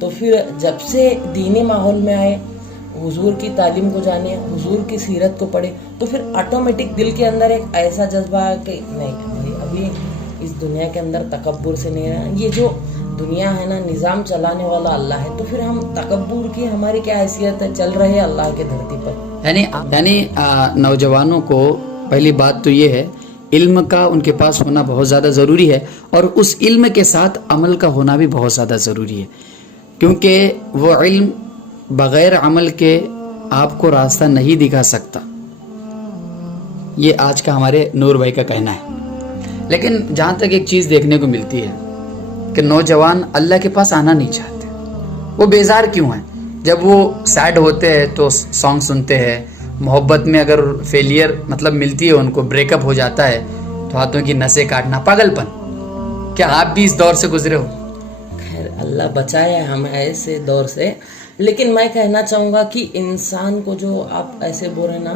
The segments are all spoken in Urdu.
تو پھر جب سے دینی ماحول میں آئے, حضور کی تعلیم کو جانے, حضور کی سیرت کو پڑھے, تو پھر آٹومیٹک دل کے اندر ایک ایسا جذبہ ہے کہ نہیں ابھی اس دنیا کے اندر تکبر سے نہیں رہنا, یہ جو دنیا ہے نا نظام چلانے والا اللہ ہے, تو پھر ہم تکبر کی ہماری کیا حیثیت ہے, چل رہے ہیں اللہ کے دھرتی پر. یعنی نوجوانوں کو پہلی بات تو یہ ہے علم کا ان کے پاس ہونا بہت زیادہ ضروری ہے, اور اس علم کے ساتھ عمل کا ہونا بھی بہت زیادہ ضروری ہے, کیونکہ وہ علم بغیر عمل کے آپ کو راستہ نہیں دکھا سکتا. یہ آج کا ہمارے نور بھائی کا کہنا ہے. لیکن جہاں تک ایک چیز دیکھنے کو ملتی ہے کہ نوجوان اللہ کے پاس آنا نہیں چاہتے. وہ بیزار کیوں ہیں؟ جب وہ سیڈ ہوتے ہیں تو سانگ سنتے ہیں, محبت میں اگر فیلئر مطلب ملتی ہے ان کو, بریک اپ ہو جاتا ہے تو ہاتھوں کی نسیں کاٹنا, پاگل پن. کیا آپ بھی اس دور سے گزرے ہو؟ خیر اللہ بچائے ہمیں ایسے دور سے. لیکن میں کہنا چاہوں گا کہ انسان کو جو آپ ایسے بول رہے نا,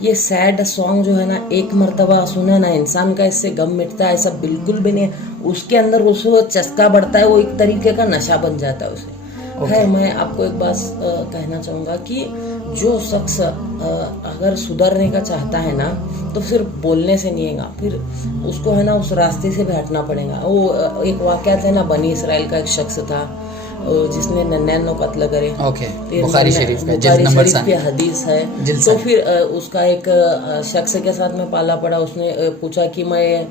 یہ سیڈ سانگ جو ہے نا ایک مرتبہ سنے نا انسان کا اس سے غم مٹتا ہے, ایسا بالکل بھی نہیں. اس کے اندر اس کو چسکا بڑھتا ہے, وہ ایک طریقے کا نشہ بن جاتا ہے اسے. خیر میں آپ کو ایک بات کہنا چاہوں گا کہ جو شخص اگر سدھرنے کا چاہتا ہے نا تو پھر بولنے سے نہیں گا, پھر اس کو ہے نا اس راستے سے بیٹھنا پڑے گا. وہ ایک واقعہ تھا نا, بنی اسرائیل کا ایک شخص تھا جس نے 99 قتل کرے. بخاری شریف کا بخاری شریف کی حدیث ہے. تو پھر اس کا ایک شخص کے ساتھ میں پالا پڑا, اس نے پوچھا کہ میں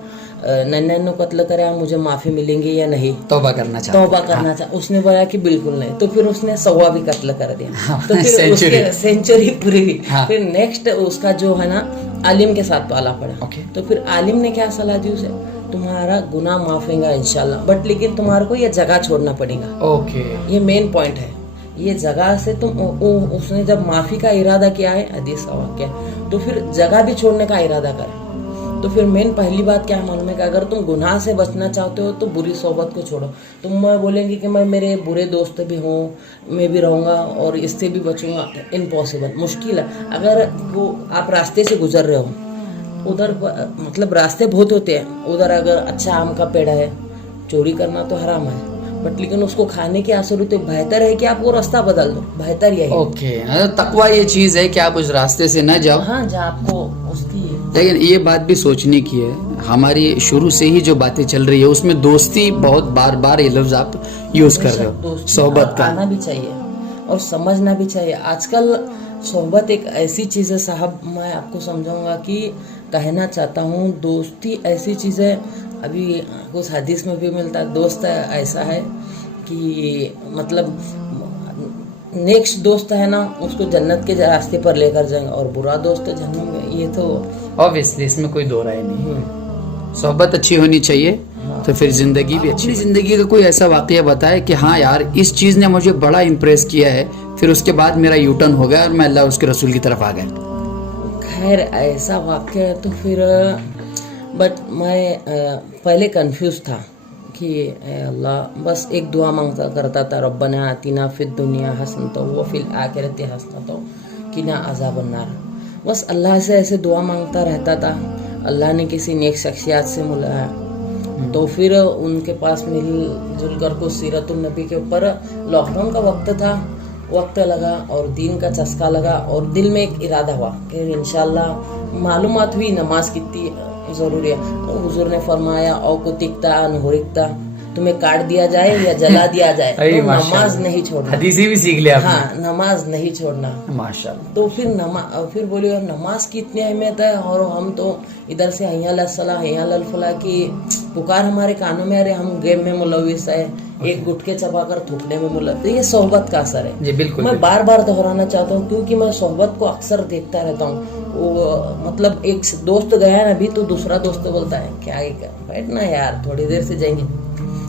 99 قتل کرے, مجھے معافی ملیں گی یا نہیں, توبہ کرنا چاہتا. اس نے بولا کہ بالکل نہیں. تو پھر اس نے 100 بھی قتل کر دیا, تو پھر اس کے سینچری پوری ہوئی. پھر نیکسٹ اس کا جو ہے نا عالم کے ساتھ پالا پڑا. تو پھر عالم نے کیا صلاح دی اسے, تمہارا گناہ معاف ہوگا انشاءاللہ, بٹ لیکن تمہارے کو یہ جگہ چھوڑنا پڑے گا. یہ مین پوائنٹ ہے, یہ جگہ سے تم. اس نے جب معافی کا ارادہ کیا ہے, حدیث کا واقعہ, تو پھر جگہ بھی چھوڑنے کا ارادہ کرے. تو پھر مین پہلی بات کیا معلوم ہے کہ اگر تم گناہ سے بچنا چاہتے ہو تو بری صحبت کو چھوڑو. تم بولیں گے کہ میں میرے برے دوست بھی ہوں, میں بھی رہوں گا اور اس سے بھی بچوں گا, امپاسبل, مشکل ہے. اگر وہ آپ راستے سے گزر رہے ہو, ادھر مطلب راستے بہت ہوتے ہیں, ادھر اگر اچھا آم کا پیڑ ہے, چوری کرنا تو حرام ہے, بٹ لیکن اس کو کھانے کی آسر ہوتے, بہتر ہے کہ آپ وہ راستہ بدل دو, بہتر یہی. تقویٰ یہ چیز ہے کہ آپ اس راستے سے نہ جاؤ, ہاں جہاں آپ کو اس کی. لیکن یہ بات بھی سوچنے کی ہے, ہماری شروع سے ہی جو باتیں چل رہی ہے اس میں دوستی بہت بار بار یہ لفظ آپ یوز کر رہے ہو. صحبت کا آنا بھی چاہیے اور سمجھنا بھی چاہیے. آج کل صحبت ایک ایسی چیز ہے صاحب, میں آپ کو سمجھاؤں گا کہ کہنا چاہتا ہوں, دوستی ایسی چیز ہے. ابھی کچھ حدیث میں بھی ملتا ہے, دوست ایسا ہے کہ مطلب نیکسٹ دوست ہے نا اس کو جنت کے راستے پر لے کر جائیں گے, اور برا دوست جہنم میں. یہ تو obviously اس میں کوئی دو رائے نہیں. صحبت اچھی ہونی چاہیے تو پھر زندگی بھی اچھی. زندگی کا کوئی ایسا واقعہ بتائے کہ ہاں یار اس چیز نے مجھے بڑا امپریس کیا ہے, پھر اس کے بعد میرا یو ٹرن ہو گیا اور میں اللہ اس کے رسول کی طرف آ گیا. خیر ایسا واقعہ ہے تو پھر, بٹ میں پہلے کنفیوز تھا کہ اے اللہ, بس ایک دعا مانگتا کرتا تھا, ربنا آتنا فی الدنیا حسنۃ وفی الآخرۃ حسنۃ وقنا عذاب النار. بس اللہ سے ایسے دعا مانگتا رہتا تھا. اللہ نے کسی نیک شخصیات سے ملایا تو پھر ان کے پاس مل جل کر کو سیرت النبی کے اوپر, لاک ڈاؤن کا وقت تھا, وقت لگا اور دین کا چسکا لگا, اور دل میں ایک ارادہ ہوا کہ انشاءاللہ معلومات ہوئی نماز کتنی ضروری ہے. حضور نے فرمایا او کو تکتا نہرکتا, تمہیں کاٹ دیا جائے یا جلا دیا جائے تو نماز نہیں چھوڑنا. حدیثی بھی سیکھ لیا. ہاں, نماز نہیں چھوڑنا. ماشاءاللہ. تو پھر بولی نماز کی اتنی اہمیت ہے, اور ہم تو ادھر سے حی علی الصلاح حی علی الفلاح کی پکار ہمارے کانوں میں آ رہے, ہم گیم میں ملوث ہے, ایک گٹکے چبا کر تھوکنے میں ملوث. یہ صحبت کا اثر ہے. جی بالکل. میں بار بار دہرانا چاہتا ہوں کیونکہ میں صحبت کو اکثر دیکھتا رہتا ہوں. وہ مطلب ایک دوست گیا ہے ابھی تو دوسرا دوست بولتا ہے کیا بیٹھنا یار تھوڑی دیر سے جائیں گے.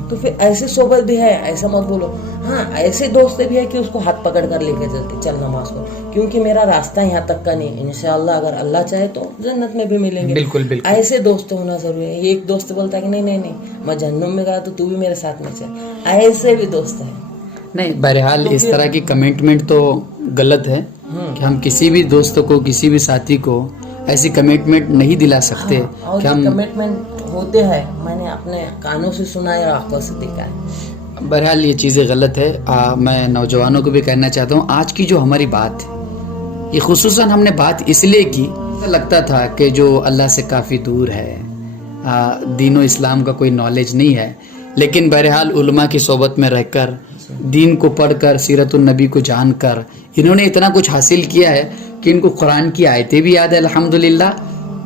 تو پھر ایسے صحبت بھی ہے, ایسا مت بولو. ہاں ایسے دوست بھی ہے کہ اس کو ہاتھ پکڑ کر لے کے چلتے, چل نماز کو, کیونکہ میرا راستہ یہاں تک کا نہیں, انشاءاللہ اگر اللہ چاہے تو جنت میں بھی ملیں گے. بالکل بالکل. ایسے دوست ہونا ضروری ہے. ایک دوست بولتا ہے کہ نہیں میں جہنم میں گیا تو بھی میرے ساتھ میں چل, ایسے بھی دوست ہیں. نہیں بہرحال اس طرح کی کمٹمنٹ تو غلط ہے کہ ہم کسی بھی دوست کو, کسی بھی ساتھی کو ایسی کمٹمنٹ نہیں دلا سکتے. اور کمٹمنٹ ہوتے ہیں, میں نے اپنے کانوں سے سنا ہے اور آنکھوں سے دیکھا ہے. بہرحال یہ چیزیں غلط ہے. میں نوجوانوں کو بھی کہنا چاہتا ہوں آج کی جو ہماری بات ہے یہ خصوصاً ہم نے بات اس لیے کی، لگتا تھا کہ جو اللہ سے کافی دور ہے، دین و اسلام کا کوئی نالج نہیں ہے، لیکن بہرحال علماء کی صحبت میں رہ کر، دین کو پڑھ کر، سیرت النبی کو جان کر انہوں نے اتنا کچھ حاصل کیا ہے کہ ان کو قرآن کی آیتیں بھی یاد ہے الحمدللہ،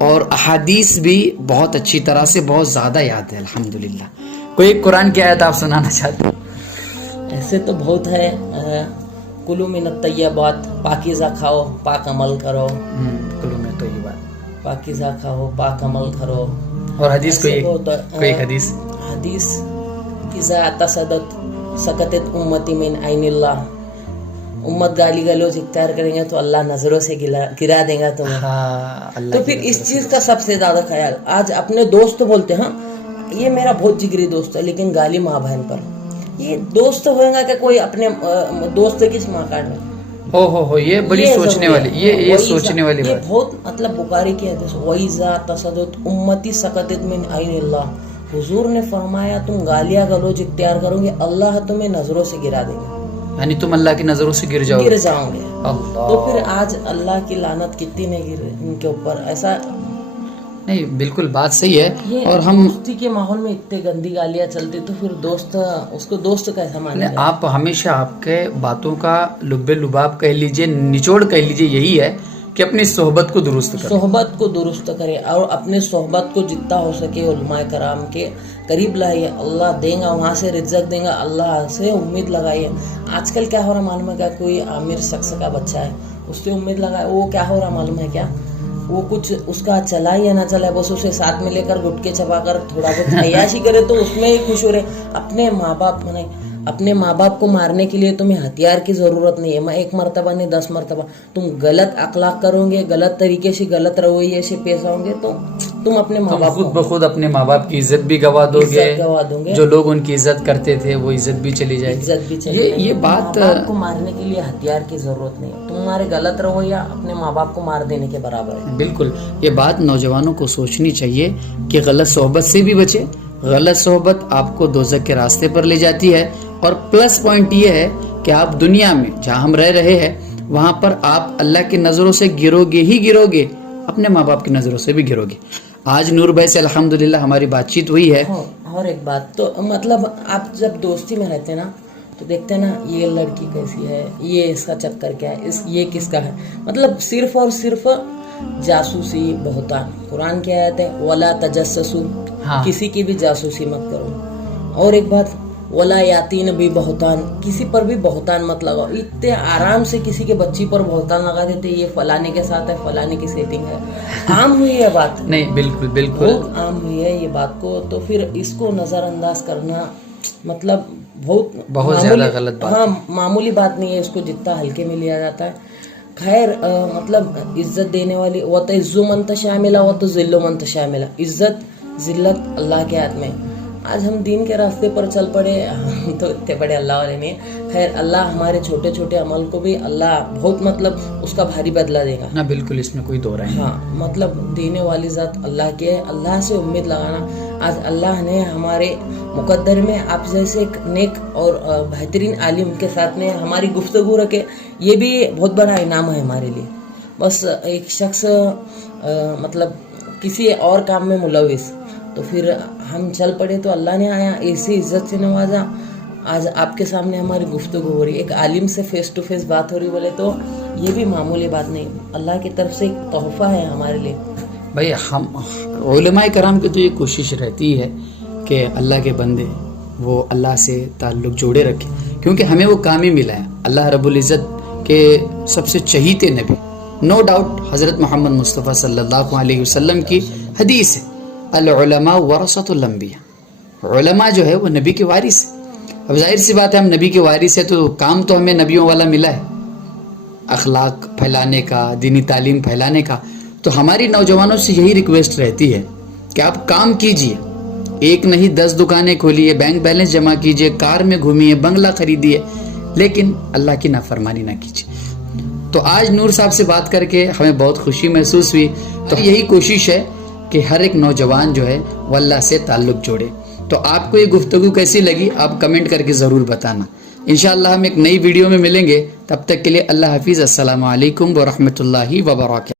اور احادیث بھی بہت اچھی طرح سے بہت زیادہ یاد ہے الحمدللہ. کوئی ایک قرآن کی آیت آپ سنانا چاہتے ہیں؟ ایسے تو بہت ہے. کلو من الطیبات، پاکیزہ کھاؤ پاک عمل کرو. کلو میں تو یہ بات پاکیزہ کھاؤ پاک عمل کرو. اور حدیث کوئی ایک حدیث اذا تصدت سکتت امتی من عین اللہ. امت گالی گلوچ اختیار کریں گے تو اللہ نظروں سے گرا دے گا تمہیں. تو پھر اس چیز کا سب سے زیادہ خیال. آج اپنے دوست بولتے ہیں یہ میرا بہت جگری دوست ہے، لیکن گالی ماں بہن پر. یہ دوست ہوئے گا کہ کوئی اپنے دوست کس ماں کاٹنا. ہو یہ بڑی سوچنے والی، یہ سوچنے والی یہ بات. بہت مطلب بخاری کی حدیث وَإِذَا تَصَدَّتْ أُمَّتِي سَقَطَتْ مِنْ عَيْنِ اللَّهِ. حضور نے فرمایا تم گالیاں گلوچ اختیار کرو گے اللہ تمہیں نظروں سے گرا دے گا، یعنی تم اللہ کی نظروں سے گر جاؤ گر جاؤ گے. اللہ. تو پھر آج اللہ کی لعنت کتنی نہیں گر ان کے اوپر. ایسا نہیں، بالکل بات صحیح ہے. یہ اور ہم دوستی کے ماحول میں اتنے گندی گالیاں چلتی تو پھر دوست اس کو دوست کیسا مانے گا. آپ ہمیشہ آپ کے باتوں کا لب لباب کہہ لیجئے، نچوڑ کہہ لیجئے یہی ہے کہ اپنی صحبت کو درست کریں. صحبت کو درست کرے اور اپنے صحبت کو جتنا ہو سکے علماء کرام کے قریب لائیے. اللہ دیں گا، وہاں سے رزق دیں گا، اللہ سے امید لگائیے. آج کل کیا ہو رہا معلوم ہے کیا؟ کوئی امیر شخص کا بچہ ہے اس سے امید لگائے، وہ کیا ہو رہا معلوم ہے کیا؟ وہ کچھ اس کا چلا یا نہ چلا، بس اسے ساتھ میں لے کر گٹکے چبا کر تھوڑا بہت عیاشی کرے تو اس میں ہی خوش ہو رہے. اپنے ماں باپ کو مارنے کے لیے تمہیں ہتھیار کی ضرورت نہیں ہے. میں 1 مرتبہ نہیں 10 مرتبہ. تم غلط اخلاق کرو گے، غلط طریقے سے، غلط رویے سے پیش آؤ گے تو تم اپنے ماں باپ خود بخود اپنے ماں باپ کی عزت بھی گوا دو گے. جو لوگ ان کی عزت کرتے تھے وہ عزت بھی چلی جائے. یہ بات ماں باپ کو مارنے کے لیے ہتھیار کی ضرورت نہیں ہے. تمہارے غلط رویہ اپنے ماں باپ کو مار دینے کے برابر ہے. بالکل یہ بات نوجوانوں کو سوچنی چاہیے کہ غلط صحبت سے بھی بچے. غلط صحبت آپ کو دوزخ کے راستے پر لے جاتی ہے. اور پلس پوائنٹ یہ ہے کہ آپ دنیا میں جہاں ہم رہ رہے ہیں وہاں پر آپ اللہ کی نظروں سے گرو گے، اپنے ماں باپ کی نظروں سے بھی گرو گے. آج نور بھائی سے الحمدللہ ہماری بات چیت ہوئی ہے. اور ایک بات تو مطلب آپ جب دوستی میں رہتے نا تو دیکھتے نا یہ لڑکی کیسی ہے، یہ اس کا چکر کیا ہے، یہ کس کا ہے. مطلب صرف اور صرف جاسوسی، بہتان. قرآن کی آیت ہے وَلَا تَجَسَّسُوا، کسی کی بھی جاسوسی مت کرو. اور ایک بات ولا یاتین بھی بہتان، کسی پر بھی بہتان مت لگاؤ. اتنے آرام سے کسی کے بچی پر بہتان لگا دیتے یہ فلانے کے ساتھ ہے، فلانے کی سیٹنگ ہے. عام ہوئی ہے بات. نہیں بالکل بہت عام ہوئی ہے یہ بات کو. تو پھر اس کو نظر انداز کرنا مطلب بہت زیادہ غلط بات. ہاں معمولی بات نہیں ہے. اس کو جتنا ہلکے میں لیا جاتا ہے. خیر مطلب عزت دینے والی وَتَعِزُّ مَن تَشَاءُ مِلَا وَتُذِلُّ مَن تَشَاءُ مِلَا. عزت ذلت اللہ کے ہاتھ میں. آج ہم دین کے راستے پر چل پڑے تو اتنے بڑے اللہ والے نہیں. خیر اللہ ہمارے چھوٹے چھوٹے عمل کو بھی اللہ بہت مطلب اس کا بھاری بدلہ دے گا. نا بالکل اس میں کوئی دو رائے نہیں. ہاں مطلب دینے والی ذات اللہ کے، اللہ سے امید لگانا. آج اللہ نے ہمارے مقدر میں آپ جیسے ایک نیک اور بہترین عالم کے ساتھ نے ہماری گفتگو رکھے، یہ بھی بہت بڑا انعام ہے ہمارے لیے. بس ایک شخص مطلب کسی اور کام میں ملوث تو پھر ہم چل پڑے تو اللہ نے آیا ایسی عزت سے نوازا. آج آپ کے سامنے ہماری گفتگو ہو رہی، ایک عالم سے فیس ٹو فیس بات ہو رہی بولے تو یہ بھی معمولی بات نہیں. اللہ کی طرف سے ایک تحفہ ہے ہمارے لیے. بھائی ہم علماء کرام کی تو یہ کوشش رہتی ہے کہ اللہ کے بندے وہ اللہ سے تعلق جوڑے رکھیں، کیونکہ ہمیں وہ کام ہی ملا ہے. اللہ رب العزت کے سب سے چہیتے نبی نو ڈاؤٹ حضرت محمد مصطفیٰ صلی اللہ علیہ وسلم کی حدیث ہے العلماء ورثۃ الانبیاء. علماء جو ہے وہ نبی کے وارث ہے. اب ظاہر سی بات ہے ہم نبی کے وارث ہیں تو کام تو ہمیں نبیوں والا ملا ہے، اخلاق پھیلانے کا، دینی تعلیم پھیلانے کا. تو ہماری نوجوانوں سے یہی ریکویسٹ رہتی ہے کہ آپ کام کیجئے، 1 نہیں 10 دکانیں کھولیے، بینک بیلنس جمع کیجئے، کار میں گھومیے، بنگلہ خریدیے، لیکن اللہ کی نافرمانی نہ کیجئے. تو آج نور صاحب سے بات کر کے ہمیں بہت خوشی محسوس ہوئی. تو یہی کوشش ہے کہ ہر ایک نوجوان جو ہے وہ اللہ سے تعلق جوڑے. تو آپ کو یہ گفتگو کیسی لگی آپ کمنٹ کر کے ضرور بتانا. انشاءاللہ ہم ایک نئی ویڈیو میں ملیں گے. تب تک کے لیے اللہ حافظ. السلام علیکم ورحمۃ اللہ وبرکاتہ.